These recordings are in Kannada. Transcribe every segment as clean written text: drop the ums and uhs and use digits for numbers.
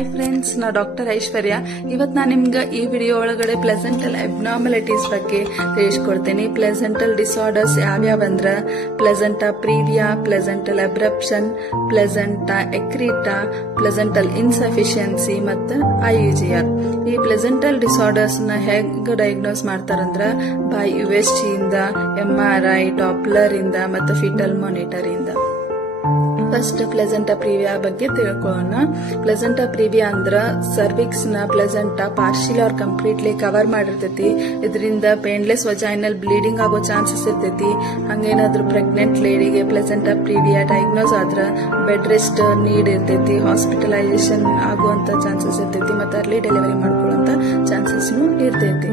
ಫ್ರೆಂಡ್ಸ್, ನಾ ಡಾಕ್ಟರ್ ಐಶ್ವರ್ಯ. ಇವತ್ತು ನಾನು ನಿಮ್ಗೆ ಈ ವಿಡಿಯೋ ಒಳಗಡೆ ಪ್ಲೆಸೆಂಟಲ್ ಅಬ್ನಾರ್ಮಲಿಟೀಸ್ ಬಗ್ಗೆ ತಿಳಿಸ್ಕೊಡ್ತೀನಿ. ಪ್ಲೆಸೆಂಟಲ್ ಡಿಸಾರ್ಡರ್ಸ್ ಯಾವ್ಯಾವ ಅಂದ್ರ placenta previa, placental abruption, placenta accreta, placental insufficiency ಮತ್ತು IUGR. ಈ ಪ್ಲೆಸೆಂಟಲ್ ಡಿಸಾರ್ಡರ್ಸ್ ನ ಹೇಗೆ ಡಯಾಗ್ನೋಸ್ ಮಾಡ್ತಾರಂದ್ರ ಬೈ USG ಇಂದ, MRI, ಡಾಪ್ಲರ್ ಇಂದ ಮತ್ತು ಫಿಟಲ್ ಮಾನಿಟರ್ ಇಂದ. ಫಸ್ಟ್ ಪ್ಲೆಸೆಂಟಾ ಪ್ರೀವಿಯಾ ಬಗ್ಗೆ ತಿಳ್ಕೊಳ್ಳೋಣ. ಪ್ಲೆಸೆಂಟಾ ಪ್ರೀವಿಯಾ ಅಂದ್ರ ಸರ್ವಿಕ್ಸ್ ನ placenta partial or completely cover ಮಾಡಿರ್ತೈತಿ. ಇದರಿಂದ ಪೇನ್ಲೆಸ್ ವಜೈನಲ್ ಬ್ಲೀಡಿಂಗ್ ಆಗೋ ಚಾನ್ಸಸ್ ಇರ್ತೈತಿ. ಹಂಗೇನಾದ್ರೂ ಪ್ರೆಗ್ನೆಂಟ್ ಲೇಡಿಗೆ ಪ್ಲೆಸೆಂಟಾ ಪ್ರೀವಿಯಾ ಡಯಾಗ್ನೋಸ್ ಆದ್ರ ಬೆಡ್ ರೆಸ್ಟ್ ನೀಡ್ ಇರ್ತೈತಿ, ಹಾಸ್ಪಿಟಲೈಸೇಷನ್ ಆಗುವಂತ ಚಾನ್ಸಸ್ ಇರ್ತೈತಿ ಮತ್ತು ಅರ್ಲಿ ಡೆಲಿವರಿ ಮಾಡ್ಕೊಳ್ಳುವಂತ ಚಾನ್ಸಸ್ ಇರ್ತೈತಿ.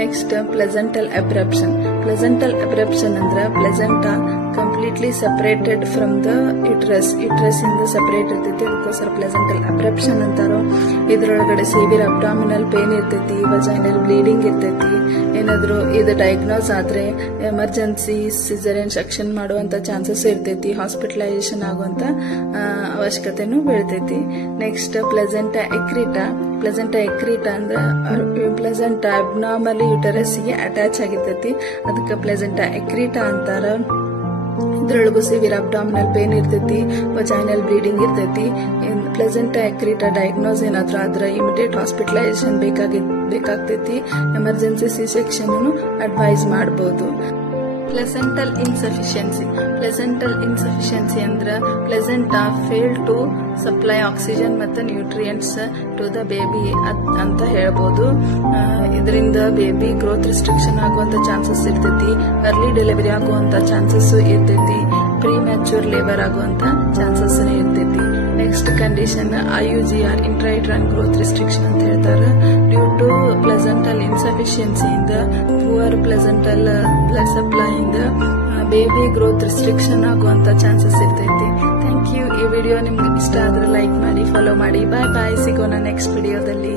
Next placental abruption. Placental abruption ಅಂದ್ರ placenta completely separated from the uterus ಇಂದ ಸೆಪರೇಟ್ ಇರ್ತೈತಿ. ಅದಕ್ಕೋಸ್ಕರ ಪ್ಲೆಸೆಂಟಲ್ ಅಬ್ರಪ್ಷನ್ ಅಂತಾರೋ. ಇದ್ರೊಳಗಡೆ ಸೇವಿಯರ್ ಅಬ್ಡಾಮಿನಲ್ ಪೇನ್ ಇರ್ತೈತಿ, ವಜೈನಲ್ ಬ್ಲೀಡಿಂಗ್ ಇರ್ತೈತಿ. ಏನಾದ್ರು ಇದು ಡಯಾಗ್ನೋಸ್ ಆದ್ರೆ ಎಮರ್ಜೆನ್ಸಿ ಸಿಸೇರಿಯನ್ ಸೆಕ್ಷನ್ ಮಾಡುವಂತ ಚಾನ್ಸಸ್ ಇರ್ತೈತಿ. ಹಾಸ್ಪಿಟಲೈಸೇಷನ್ ಆಗುವಂತ ಅವಶ್ಯಕತೆನೂ ಬೀಳ್ತೈತಿ. Next placenta accreta. Placenta accreta ಅಂದ್ರೆ ಪ್ಲೆಸೆಂಟಾ ಅಬ್ನಾರ್ಮಲಿ ಯುಟರಸ್ ಗೆ ಅಟ್ಯಾಚ್ ಆಗಿರ್ತೈತಿ. ಅದಕ್ಕೆ ಪ್ಲೆಸೆಂಟಾ ಎಕ್ರೀಟಾ ಅಂತಾರ. ಇದ್ರೊಳಗೂ ಸಿವಿಯರ್ ಅಬ್ಡಾಮಿನಲ್ ಪೇನ್ ಇರ್ತೈತಿ, ವಜೈನಲ್ ಬ್ಲೀಡಿಂಗ್ ಇರ್ತೈತಿ. ಪ್ಲೆಸೆಂಟಾ ಎಕ್ರೀಟಾ ಡಯಾಗ್ನೋಸ್ ಏನಾದ್ರೂ ಆದ್ರೆ ಇಮಿಡಿಯೇಟ್ ಹಾಸ್ಪಿಟಲೈಸೇಷನ್ ಬೇಕಾಗ್ತೈತಿ. ಎಮರ್ಜೆನ್ಸಿ C-ಸೆಕ್ಷನ್ ಅಡ್ವೈಸ್ ಮಾಡಬಹುದು. Placental insufficiency. ಪ್ಲೆಸೆಂಟಲ್ ಇನ್ಸಫಿಷಿಯನ್ಸಿ ಅಂದ್ರೆ placenta fail to supply oxygen ಮತ್ತು ನ್ಯೂಟ್ರಿಯೆಂಟ್ಸ್ ಟು ದ ಬೇಬಿ ಅಂತ ಹೇಳ್ಬೋದು. ಇದರಿಂದ ಬೇಬಿ ಗ್ರೋತ್ ರಿಸ್ಟ್ರಿಕ್ಷನ್ ಆಗುವಂತ ಚಾನ್ಸಸ್ ಇರ್ತೈತಿ. ಅರ್ಲಿ ಡೆಲಿವರಿ ಆಗುವಂತ ಚಾನ್ಸಸ್ ಇರ್ತೈತಿ. ಪ್ರೀ ಮ್ಯಾಚೂರ್ ಲೇಬರ್ ಆಗುವಂತ ಚಾನ್ಸಸ್ ಇರ್ತೈತಿ. Next condition IUGR, intrauterine growth restriction ಅಂತ ಹೇಳ್ತಾರೆ. ಡ್ಯೂ ಟು ಪ್ಲೆಸೆಂಟಲ್ ಇನ್ಸಫಿಷಿಯನ್ಸಿ ಇಂದ ಪುವರ್ ಪ್ಲೆಸೆಂಟಲ್ ಬ್ಲಡ್ ಸಪ್ಲೈ ಇಂದ ಬೇಬಿ ಗ್ರೋತ್ ರಿಸ್ಟ್ರಿಕ್ಷನ್ ಆಗುವಂತ ಚಾನ್ಸಸ್ ಇರ್ತೈತಿ. Thank you. ಈ ವಿಡಿಯೋ ನಿಮ್ಗೆ ಇಷ್ಟ ಆದ್ರೆ ಲೈಕ್ ಮಾಡಿ, ಫಾಲೋ ಮಾಡಿ. ಬಾಯ್ ಬಾಯ್. ಸಿಗೋಣ ನೆಕ್ಸ್ಟ್ ವಿಡಿಯೋದಲ್ಲಿ.